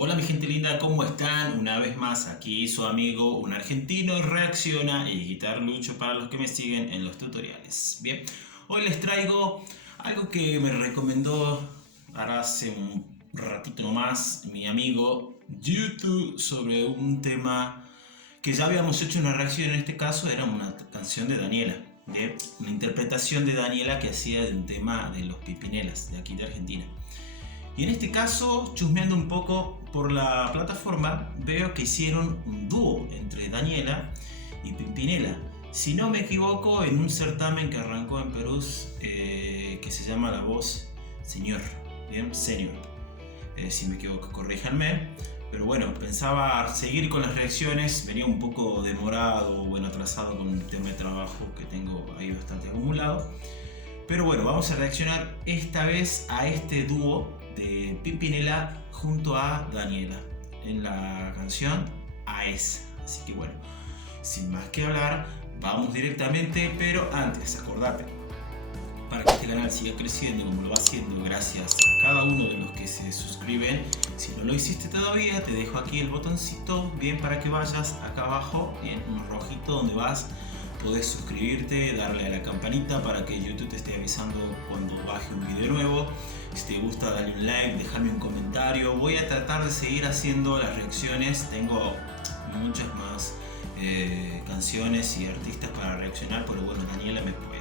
Hola mi gente linda, ¿cómo están? Una vez más aquí su amigo, un argentino reacciona y Guitar Lucho para los que me siguen en los tutoriales. Bien, hoy les traigo algo que me recomendó ahora hace un ratito nomás mi amigo YouTube sobre un tema que ya habíamos hecho una reacción. En este caso era una canción de Daniela, una interpretación de Daniela que hacía de un tema de los Pimpinelas de aquí de Argentina. Y en este caso, chusmeando un poco por la plataforma, veo que hicieron un dúo entre Daniela y Pimpinela. Si no me equivoco, en un certamen que arrancó en Perú, que se llama La Voz Señor, ¿bien? Senior. Si me equivoco, corríjanme. Pero bueno, pensaba seguir con las reacciones, venía un poco demorado, bueno, atrasado con un tema de trabajo que tengo ahí bastante acumulado. Pero bueno, vamos a reaccionar esta vez a este dúo de Pimpinela junto a Daniela en la canción AES. Así que bueno, sin más que hablar, vamos directamente, pero antes, acordate, para que este canal siga creciendo como lo va haciendo gracias a cada uno de los que se suscriben. Si no lo hiciste todavía, te dejo aquí el botoncito, bien, para que vayas acá abajo, bien, un rojito donde vas. Podés suscribirte, darle a la campanita para que YouTube te esté avisando cuando baje un video nuevo. Si te gusta, dale un like, déjame un comentario. Voy a tratar de seguir haciendo las reacciones. Tengo muchas más canciones y artistas para reaccionar, pero bueno, Daniela me puede.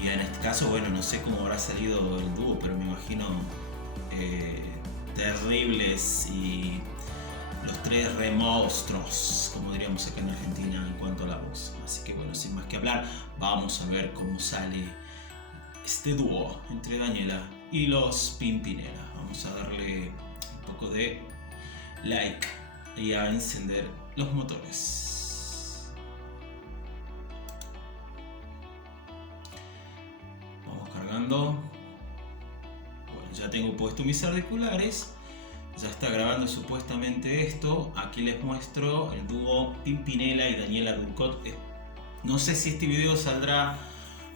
Y en este caso, bueno, no sé cómo habrá salido el dúo, pero me imagino terribles y los tres remonstruos, como diríamos acá en Argentina en cuanto a la voz. Así que bueno, sin más que hablar, vamos a ver cómo sale este dúo entre Daniela y los Pimpinela. Vamos a darle un poco de like y a encender los motores. Vamos cargando. Bueno, ya tengo puesto mis auriculares. Ya está grabando supuestamente esto. Aquí les muestro el dúo Pimpinela y Daniela Ducot. No sé si este video saldrá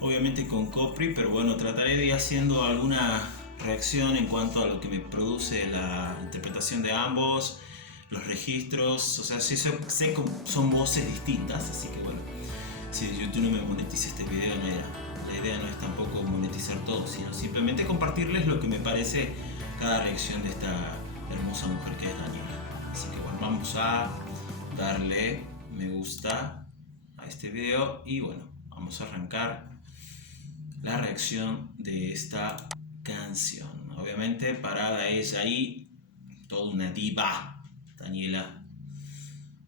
obviamente con copy, pero bueno, trataré de ir haciendo alguna reacción en cuanto a lo que me produce la interpretación de ambos, los registros. O sea, sí sé que son voces distintas, así que bueno, si YouTube no me monetiza este video, la idea no es tampoco monetizar todo, sino simplemente compartirles lo que me parece cada reacción de esta hermosa mujer que es Daniela. Así que bueno, vamos a darle me gusta a este video y bueno, vamos a arrancar la reacción de esta canción. Obviamente parada ella ahí, toda una diva, Daniela.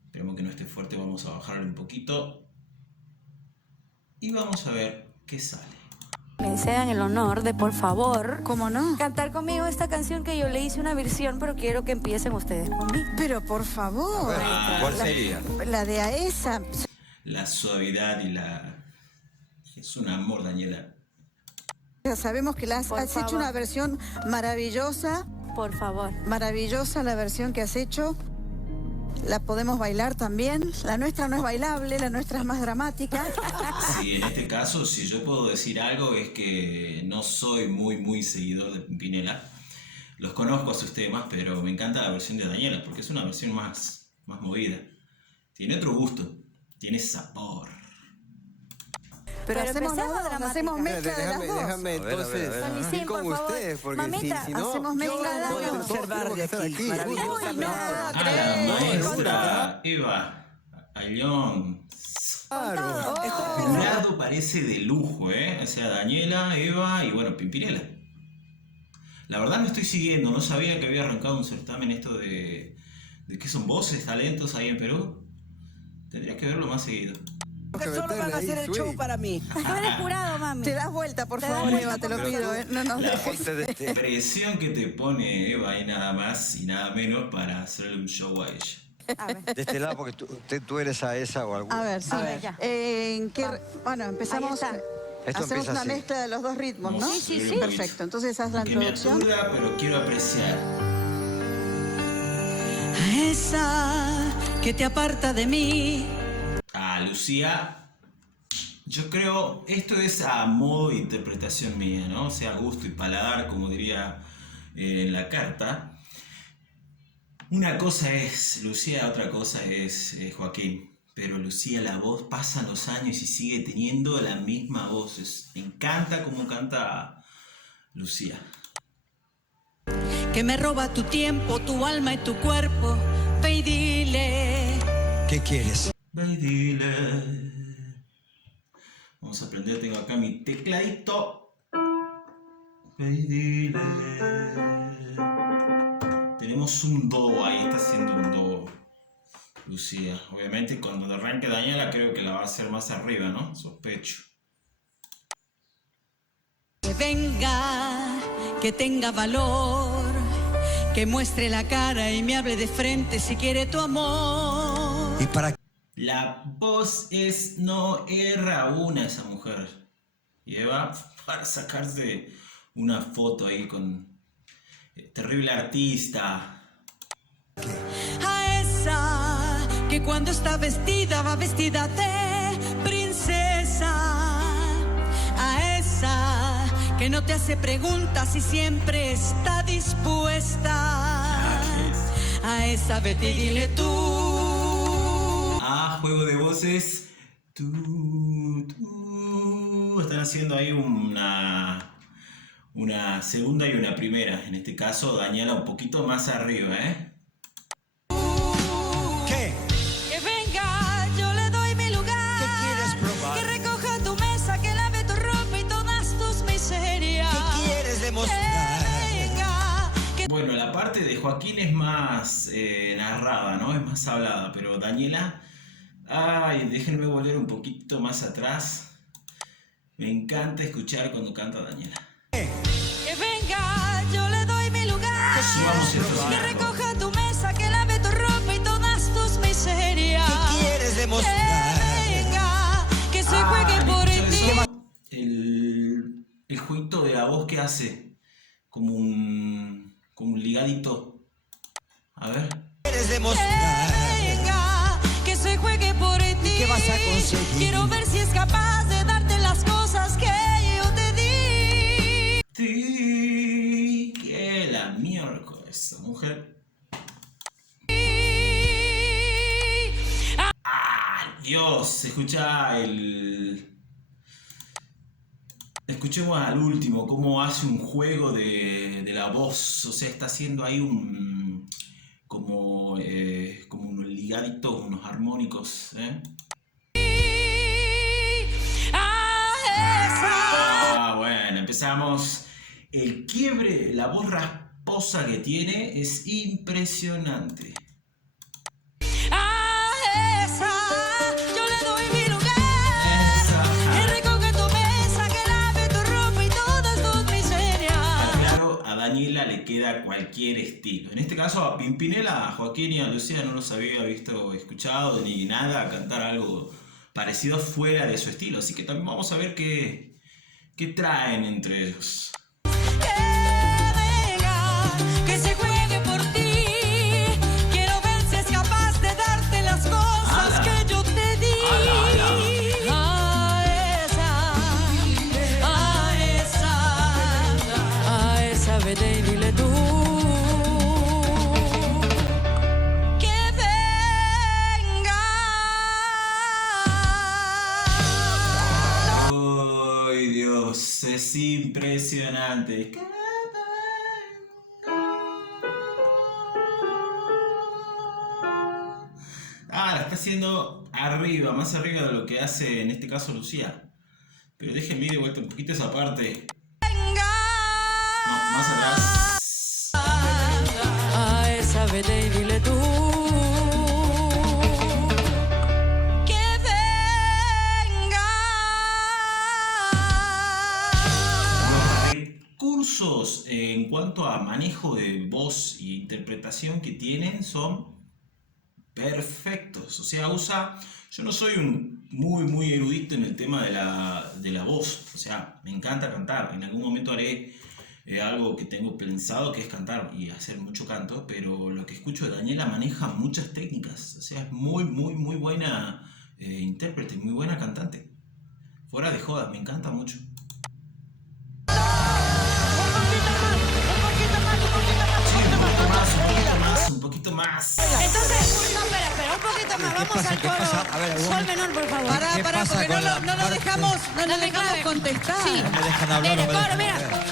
Esperemos que no esté fuerte, vamos a bajarle un poquito y vamos a ver qué sale. Me cedan el honor de, por favor, ¿cómo no?, cantar conmigo esta canción que yo le hice una versión, pero quiero que empiecen ustedes conmigo. Pero por favor. ¿Cuál sería? La de AESA. La suavidad y la... Es un amor, Daniela. Ya sabemos que has hecho una versión maravillosa. Por favor. Maravillosa la versión que has hecho. La podemos bailar también. La nuestra no es bailable, la nuestra es más dramática. Sí, en este caso, si yo puedo decir algo, es que no soy muy seguidor de Pimpinela. Los conozco a sus temas, pero me encanta la versión de Daniela, porque es una versión más movida. Tiene otro gusto, tiene sabor. Pero hacemos dramática. mezcla de las dos. Déjame entonces Mamicín, ir con por favor. ustedes, porque Mamita, si no... hacemos mezcla de las voy a dos. observar de aquí. Maravillosa. Uy, no, A la crees. maestra Eva Ayllón. Claro. El jurado parece de lujo, ¿eh? O sea, Daniela, Eva y bueno, Pimpinela. La verdad no estoy siguiendo, no sabía que había arrancado un certamen esto de qué son voces, talentos ahí en Perú. Tendrías que verlo más seguido. Porque solo van a hacer el show para mí. Tú eres jurado, mami. Te das vuelta, por Te das favor, vuelta, Eva, te lo por pido. favor. No nos La dejes. presión que te pone Eva y nada más y nada menos para hacerle un show a ella. A ver. De este lado, porque tú eres a esa o alguna. A ver, sí. A ver, ya. Bueno, empezamos. Ahí está. Esto Hacemos empieza una así. mezcla de los dos ritmos, ¿no? Vamos a subir un Perfecto, poquito. entonces haz la Que me introducción. aturda, pero quiero apreciar. Esa que te aparta de mí. A Lucía, yo creo, esto es a modo de interpretación mía, ¿no? O sea, gusto y paladar, como diría en la carta. Una cosa es Lucía, otra cosa es Joaquín. Pero Lucía, la voz, pasan los años y sigue teniendo la misma voz. Me encanta cómo canta Lucía. Que me roba tu tiempo, tu alma y tu cuerpo. Ve y dile. ¿Qué quieres? Ve y dile. Vamos a aprender, tengo acá mi tecladito. Ve y dile. Tenemos un do ahí, está haciendo un do Lucía. Obviamente cuando arranque Daniela creo que la va a hacer más arriba, ¿no? Sospecho. Que venga, que tenga valor, que muestre la cara y me hable de frente si quiere tu amor. ¿Y para qué? La voz es no erra una esa mujer. Lleva para sacarse una foto ahí con terrible artista. A esa que cuando está vestida va vestida de princesa. A esa que no te hace preguntas y siempre está dispuesta. A esa vete y dile tú. Ah, juego de voces. Están haciendo ahí una segunda y una primera. En este caso, Daniela un poquito más arriba, ¿eh? ¿Qué? Que venga, yo le doy mi lugar. ¿Qué quieres probar? Que recoja tu mesa, que lave tu ropa y todas tus miserias. ¿Qué quieres demostrar? Que venga, que Bueno, la parte de Joaquín es más narrada, ¿no? Es más hablada, pero Daniela... Ay, déjenme volver un poquito más atrás. Me encanta escuchar cuando canta Daniela. que venga, yo le doy mi lugar. Subamos esto, Que sí. recoja tu mesa, que lave tu ropa y todas tus miserias. ¿Qué quieres Que demostrar? venga, que se juegue por ti. El jueguito de la voz que hace, como un ligadito. A ver. ¿Quieres demostrar? Venga, que se juegue por ti. ¿Y qué vas a conseguir? Quiero ver si es capaz de darte las cosas que yo te di. Sí, que la miércoles, esa mujer. ¡Ah, Dios! Se escucha Escuchemos al último, cómo hace un juego de la voz. O sea, está haciendo ahí como unos ligaditos, unos armónicos, ¿eh? Ah, bueno, empezamos. El quiebre, la voz rasposa que tiene es impresionante. A esa yo le doy mi lugar. Esa. Que recoja tu mesa, que lave tu ropa y todas tus miserias. Claro, a Daniela le queda cualquier estilo. En este caso a Pimpinela, a Joaquín y a Lucía no los había visto, escuchado ni nada cantar algo parecido fuera de su estilo. Así que también vamos a ver qué traen entre ellos. Que venga, que se juegue por ti. Quiero ver si es capaz de darte las cosas Ala. que yo te di. Ala, A esa vete y dile tú. Que venga. ¡Ay, Dios! Es impresionante. Ah, la está haciendo arriba, más arriba de lo que hace en este caso Lucía. Pero déjenme ir de vuelta un poquito esa parte. No, más atrás. A esa vete y dile tú. Que venga. Los recursos en cuanto a manejo de voz e interpretación que tienen son perfectos. O sea, yo no soy un muy erudito en el tema de la voz. O sea, me encanta cantar. En algún momento haré algo que tengo pensado, que es cantar y hacer mucho canto. Pero lo que escucho de Daniela maneja muchas técnicas. O sea, es muy buena intérprete, muy buena cantante. Fuera de joda, me encanta mucho. Sí, un poquito más, más. Entonces, no, espera, un poquito más. Vamos al ¿Qué pasa? coro. A ver, Sol menor, por favor. Pará, ¿Qué pará, pasa porque con la no lo parte? dejamos contestar. Sí. No me dejan hablar, Mire, no me coro, dejan mira. hablar.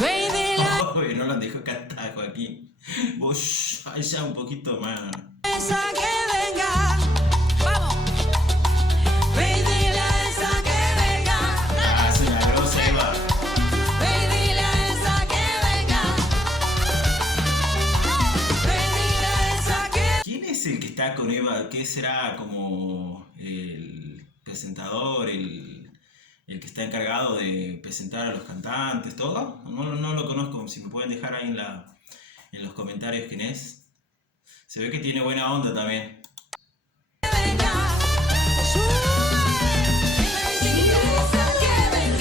Baby, la Uy, no lo dejo cantar, Joaquín. Vos, allá un poquito más. esa que venga. Vamos. Baby, la esa que venga. Ah, se me grosa, Eva. Baby, la esa que venga. Baby, la esa que ¿Quién es el que está con Eva? ¿Qué será como el presentador, el que está encargado de presentar a los cantantes, todo? No lo conozco, si me pueden dejar ahí en los comentarios quién es. Se ve que tiene buena onda también. venga.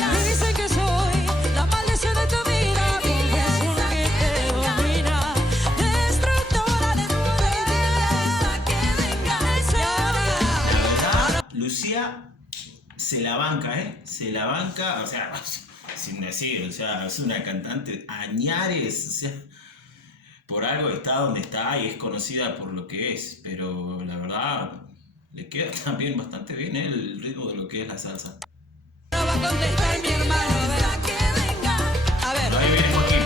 Me dice que soy la maldición de tu vida, porque que te domina, destructora de tu vida. La verdad, Lucía se la banca, ¿eh? Se la banca, o sea, sin decir, o sea, es una cantante añares, o sea, por algo está donde está y es conocida por lo que es, pero la verdad le queda también bastante bien, ¿eh? El ritmo de lo que es la salsa. No va a contestar mi hermano. A ver. Ahí viene Joaquín.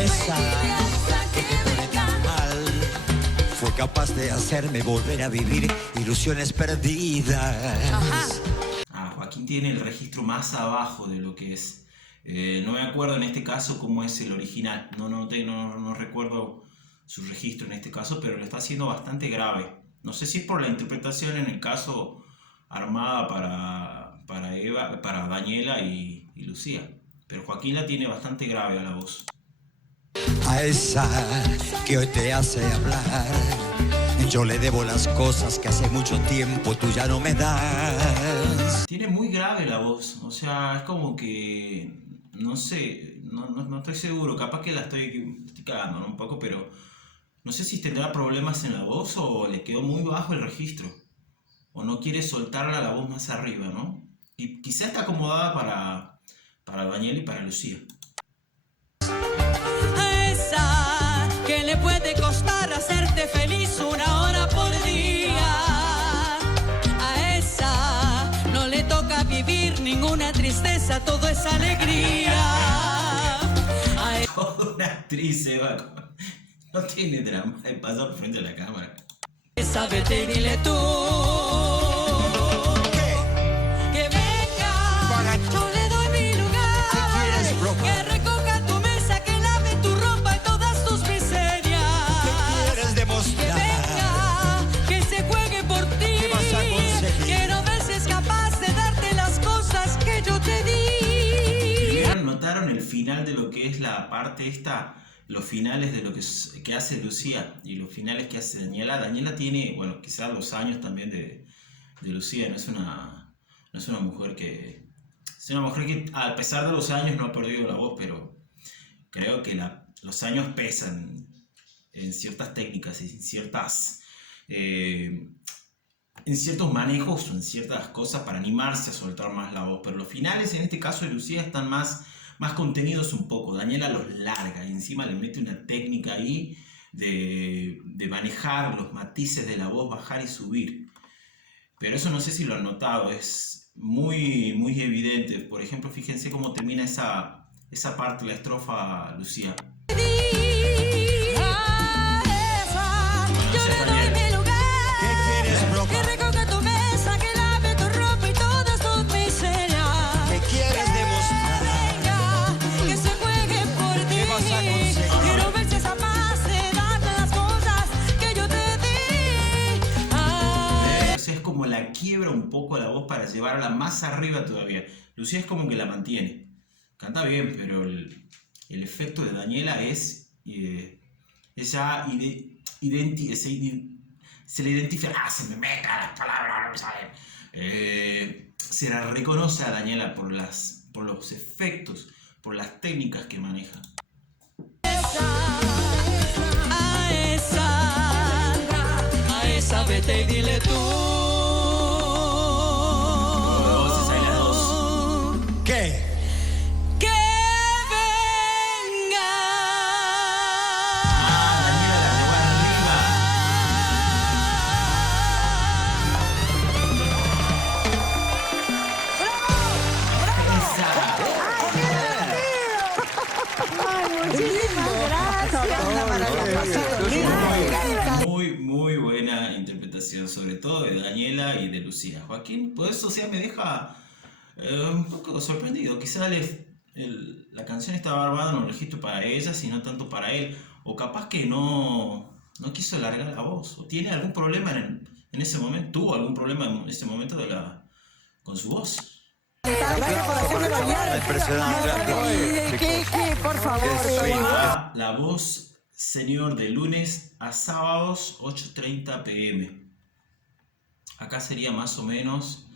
Esa que te pone tan mal fue capaz de hacerme volver a vivir ilusiones perdidas. Joaquín tiene el registro más abajo de lo que es. No me acuerdo en este caso cómo es el original. No recuerdo su registro en este caso, pero lo está haciendo bastante grave. No sé si es por la interpretación en el caso armada para Eva, para Daniela y Lucía. Pero Joaquín la tiene bastante grave a la voz. A esa que hoy te hace hablar, yo le debo las cosas que hace mucho tiempo tú ya no me das. Tiene muy grave la voz. O sea, es como que... No sé, no estoy seguro. Capaz que la estoy cagando, ¿no? Un poco, pero... No sé si tendrá problemas en la voz o le quedó muy bajo el registro. O no quiere soltarla la voz más arriba, ¿no? Y quizá está acomodada para Daniela y para Lucía. A esa que le puede costar hacerte feliz una hora por día. A esa no le toca vivir ninguna tristeza, todo es alegría. Toda una actriz, Eva. No tiene drama. Pasa por frente a la cámara. Esa vete y dile tú. Que venga, yo le doy mi lugar. ¿Qué quieres, broma? Que recoja tu mesa, que lave tu ropa y todas tus miserias. ¿Qué quieres Que demostrar? venga, que se juegue por ti. ¿Qué vas a conseguir? Quiero ver si es capaz de darte las cosas que yo te di. ¿Vieron? ¿Notaron el final de lo que es la parte esta? Los finales de lo que hace Lucía y los finales que hace Daniela. Daniela tiene, bueno, quizás los años también de Lucía. No es una mujer que... Es una mujer que a pesar de los años no ha perdido la voz, pero creo que los años pesan en ciertas técnicas y en ciertos manejos o en ciertas cosas para animarse a soltar más la voz. Pero los finales en este caso de Lucía están más contenidos un poco. Daniela los larga y encima le mete una técnica ahí de manejar los matices de la voz, bajar y subir. Pero eso no sé si lo han notado, es muy, muy evidente. Por ejemplo, fíjense cómo termina esa parte, la estrofa Lucía. Yo le doy mi lugar. ¿Qué quieres, broma? Que recoja tu mesa, que lave tu ropa y todas tus miserias. ¿Qué quieres demostrar? Venga, que se juegue por ti. ¿Qué vas a conseguir? Quiero ver si es capaz de darte las cosas que yo te di. Entonces es como la quiebra un poco la voz para llevarla más arriba todavía. Lucía es como que la mantiene. Canta bien, pero el efecto de Daniela es... ella se le identifica... se me meten las palabras, no me salen. Se la reconoce a Daniela por los efectos, por las técnicas que maneja. A esa vete y dile tú. Voces, ahí las dos. ¿Qué? Que venga. Daniela la lleva arriba. sobre todo de Daniela y de Lucía. Joaquín, por eso, o sea, me deja un poco sorprendido. Quizá la canción estaba armada en un registro para ellas y no tanto para él. O capaz que no quiso alargar la voz. O tiene algún problema en ese momento. Tuvo algún problema en ese momento con su voz. ¿Qué? Por favor. La voz, señor, de lunes a sábados, 8:30 p.m. Acá sería más o menos...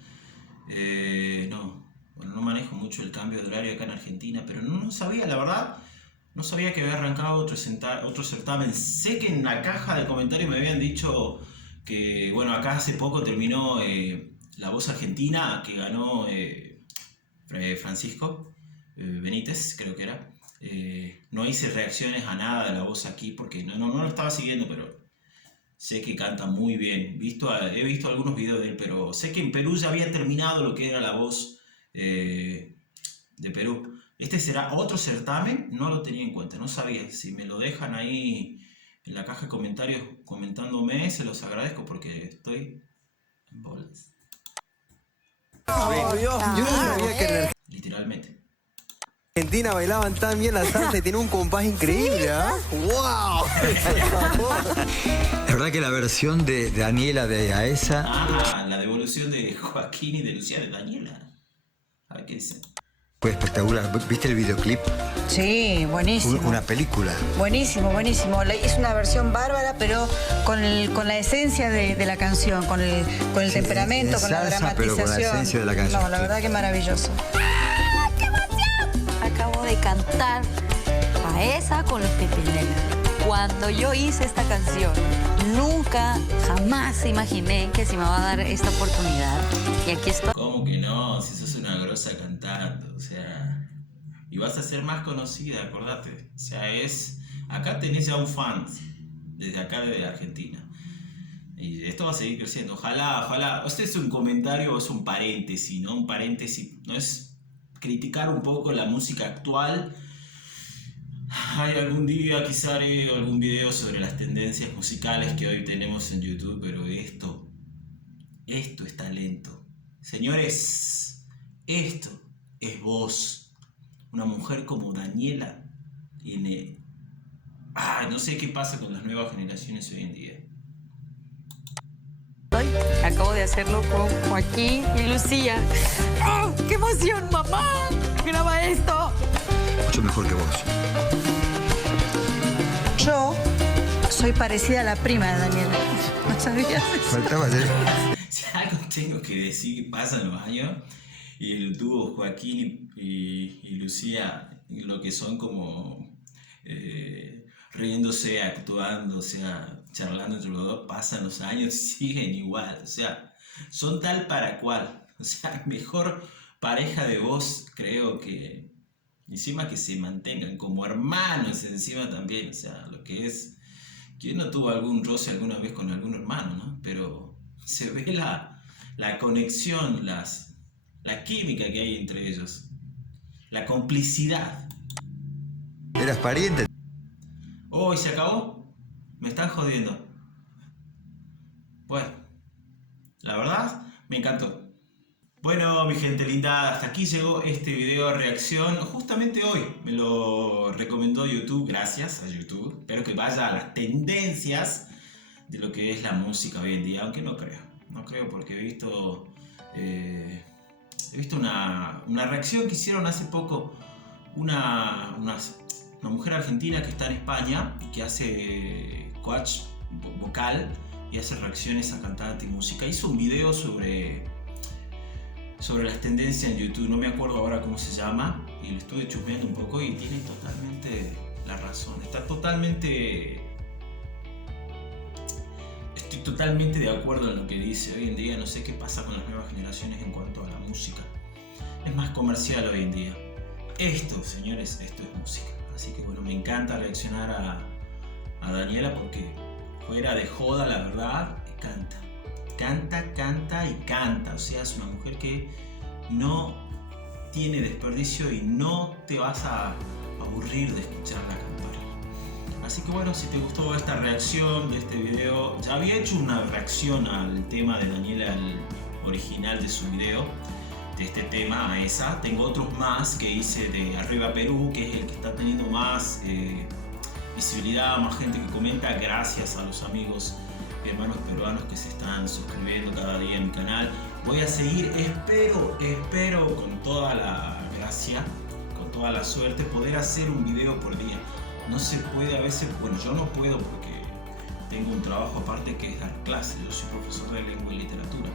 no manejo mucho el cambio de horario acá en Argentina, pero no sabía, la verdad, no sabía que había arrancado otro certamen. Sé que en la caja de comentarios me habían dicho que, bueno, acá hace poco terminó La Voz Argentina, que ganó Francisco Benítez, creo que era. No hice reacciones a nada de La Voz aquí porque no lo estaba siguiendo, pero sé que canta muy bien. He visto algunos videos de él, pero sé que en Perú ya había terminado lo que era La Voz de Perú. Este será otro certamen, no lo tenía en cuenta, no sabía. Si me lo dejan ahí en la caja de comentarios comentándome, se los agradezco porque estoy en bolas. Yo no sabía que en Literalmente. Argentina bailaban tan bien la salsa y tiene un compás increíble, ¿ah? ¡Wow! Es verdad que la versión de Daniela de Aesa... La devolución de Joaquín y de Lucía de Daniela. A ver qué dicen. fue espectacular. ¿Viste el videoclip? Sí, buenísimo. Una película. Buenísimo. Es una versión bárbara, pero con la esencia de la canción, con el temperamento, con la salsa, dramatización. pero con la esencia de la canción. No, la verdad que maravilloso. ¡Qué emoción! Acabo de cantar a esa con los Pimpinela. Cuando yo hice esta canción, nunca, jamás imaginé que se me va a dar esta oportunidad. Y aquí estoy. ¿Cómo que no? Si sos una grosa cantando, o sea... Y vas a ser más conocida, acordate. O sea, acá tenés ya un fan, desde acá, desde Argentina. Y esto va a seguir creciendo. Ojalá. Este es un comentario o es un paréntesis, ¿no? Un paréntesis, no es criticar un poco la música actual. Hay algún día quizá haré algún video sobre las tendencias musicales que hoy tenemos en YouTube, pero esto es talento. Señores, esto es voz. Una mujer como Daniela tiene... no sé qué pasa con las nuevas generaciones hoy en día. Acabo de hacerlo con Joaquín y Lucía. ¡Oh, qué emoción, mamá! Graba esto. Mucho mejor que vos. Yo soy parecida a la prima de Daniela. ¿No sabías eso? Faltaba hacer... Si algo tengo que decir, pasan los años y el dúo Joaquín y Lucía, lo que son como riéndose, actuando, o sea, charlando entre los dos, pasan los años y siguen igual, o sea, son tal para cual, o sea, mejor pareja de voz, creo que encima que se mantengan como hermanos encima también, o sea, lo que es, ¿quién no tuvo algún roce alguna vez con algún hermano, no? Pero se ve la conexión, la química que hay entre ellos, la complicidad. ¿Eras pariente? Oh, ¿y se acabó? Me están jodiendo. Bueno, la verdad, me encantó. Bueno, mi gente linda, hasta aquí llegó este video de reacción. Justamente hoy me lo recomendó YouTube, gracias a YouTube. Espero que vaya a las tendencias de lo que es la música hoy en día, aunque no creo. No creo porque he visto una reacción que hicieron hace poco una mujer argentina que está en España, que hace coach vocal y hace reacciones a cantante y música. Hizo un video sobre las tendencias en YouTube, no me acuerdo ahora cómo se llama, y lo estuve chusmeando un poco y tiene totalmente la razón. Estoy totalmente de acuerdo en lo que dice. Hoy en día no sé qué pasa con las nuevas generaciones en cuanto a la música. Es más comercial hoy en día. Esto, señores, esto es música. Así que bueno, me encanta reaccionar a Daniela porque fuera de joda, la verdad, canta. Canta y canta. O sea, es una mujer que no tiene desperdicio y no te vas a aburrir de escucharla cantar. Así que bueno, si te gustó esta reacción de este video, ya había hecho una reacción al tema de Daniela, al original de su video, de este tema, a esa. Tengo otros más que hice de Arriba Perú, que es el que está teniendo más visibilidad, más gente que comenta, gracias a los amigos y hermanos peruanos que se están suscribiendo cada día a mi canal. Voy a seguir, espero con toda la gracia, con toda la suerte, poder hacer un video por día. No se puede a veces, bueno, yo no puedo porque tengo un trabajo aparte que es dar clases. Yo soy profesor de lengua y literatura.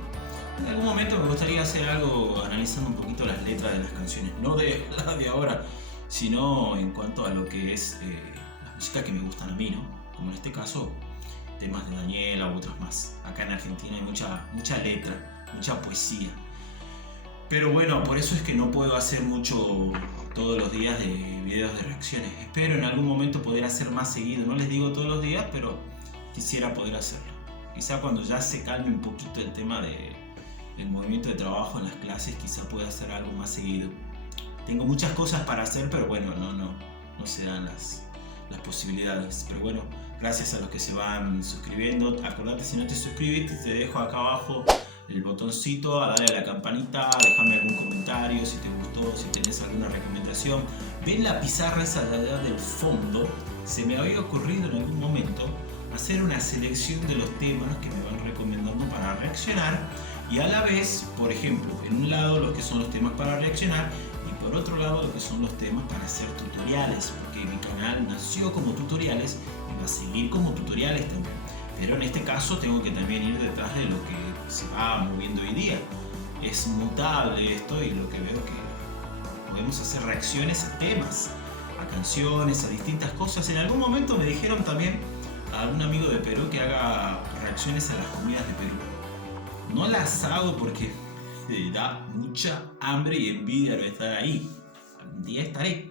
En algún momento me gustaría hacer algo analizando un poquito las letras de las canciones, no de las de ahora, sino en cuanto a lo que es la música que me gustan a mí, ¿no? Como en este caso, temas de Daniela u otros más. Acá en Argentina hay mucha letra, mucha poesía. Pero bueno, por eso es que no puedo hacer mucho todos los días de videos de reacciones. Espero en algún momento poder hacer más seguido. No les digo todos los días, pero quisiera poder hacerlo. Quizá cuando ya se calme un poquito el tema del movimiento de trabajo en las clases, quizá pueda hacer algo más seguido. Tengo muchas cosas para hacer, pero bueno, no se dan las posibilidades. Pero bueno, gracias a los que se van suscribiendo. Acordate, si no te suscribes, te dejo acá abajo el botoncito, a darle a la campanita, déjame algún comentario si te gustó, si tenés alguna recomendación. ¿Ven la pizarra esa de allá del fondo? Se me había ocurrido en algún momento hacer una selección de los temas que me van recomendando para reaccionar, y a la vez, por ejemplo, en un lado los que son los temas para reaccionar y por otro lado lo que son los temas para hacer tutoriales, porque mi canal nació como tutoriales y va a seguir como tutoriales también. Pero en este caso tengo que también ir detrás de lo que se va moviendo hoy día. Es mutable esto, y lo que veo que podemos hacer reacciones a temas, a canciones, a distintas cosas. En algún momento me dijeron también a un amigo de Perú que haga reacciones a las comidas de Perú. No las hago porque me da mucha hambre y envidia de estar ahí. Algún día estaré.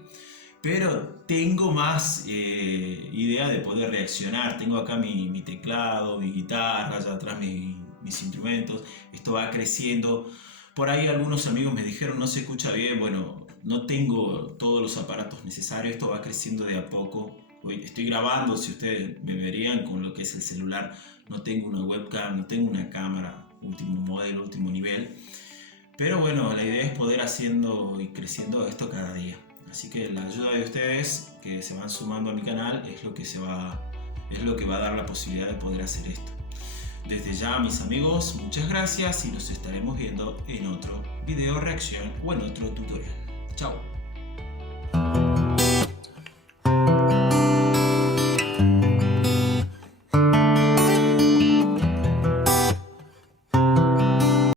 Pero tengo más idea de poder reaccionar. Tengo acá mi teclado, mi guitarra, allá atrás mis instrumentos. Esto va creciendo. Por ahí algunos amigos me dijeron no se escucha bien. Bueno, no tengo todos los aparatos necesarios. Esto va creciendo de a poco. Hoy estoy grabando, si ustedes me verían con lo que es el celular. No tengo una webcam, no tengo una cámara último modelo, último nivel. Pero bueno, la idea es poder haciendo y creciendo esto cada día. Así que la ayuda de ustedes que se van sumando a mi canal es lo que va a dar la posibilidad de poder hacer esto. Desde ya, mis amigos, muchas gracias y nos estaremos viendo en otro video reacción o en otro tutorial. Chao.